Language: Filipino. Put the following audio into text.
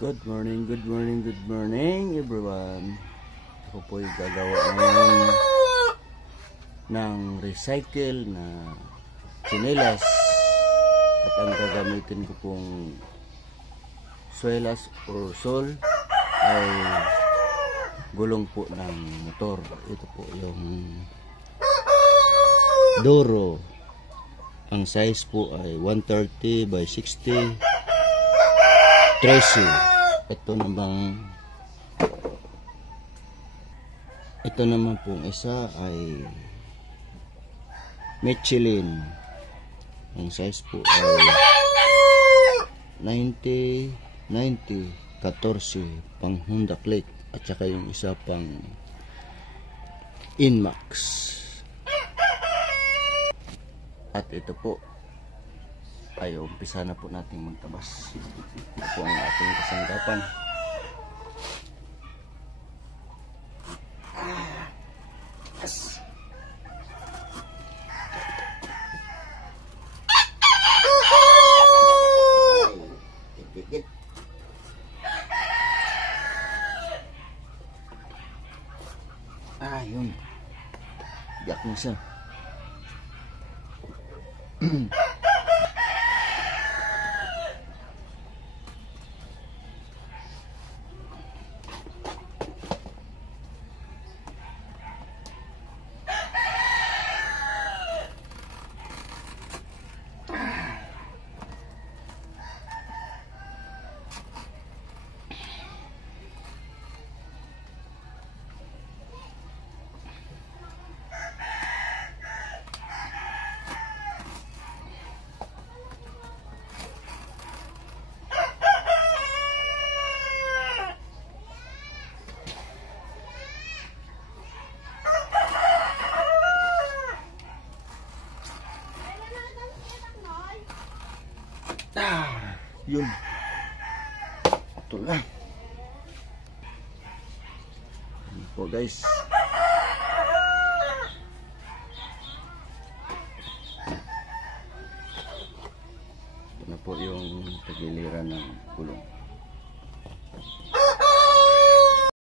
Good morning everyone. Ako po yung gagawa ngayon ng recycle na tsinelas at ang gagamitin ko pong swelas or sol ay gulong po ng motor. Ito po yung Doro. Ang size po ay 130 by 60 13. Ito naman pong isa ay Michelin. Ang size po ay 90 14 pang Honda Click at saka yung isa pang Inmax. At ito po ay umpisa na po nating magtabas. Ito po ang ating kasanggapan. Yun. Yak na siya. Yun. Ito lang. Yun po guys. Ito na po yung tagiliran ng gulong.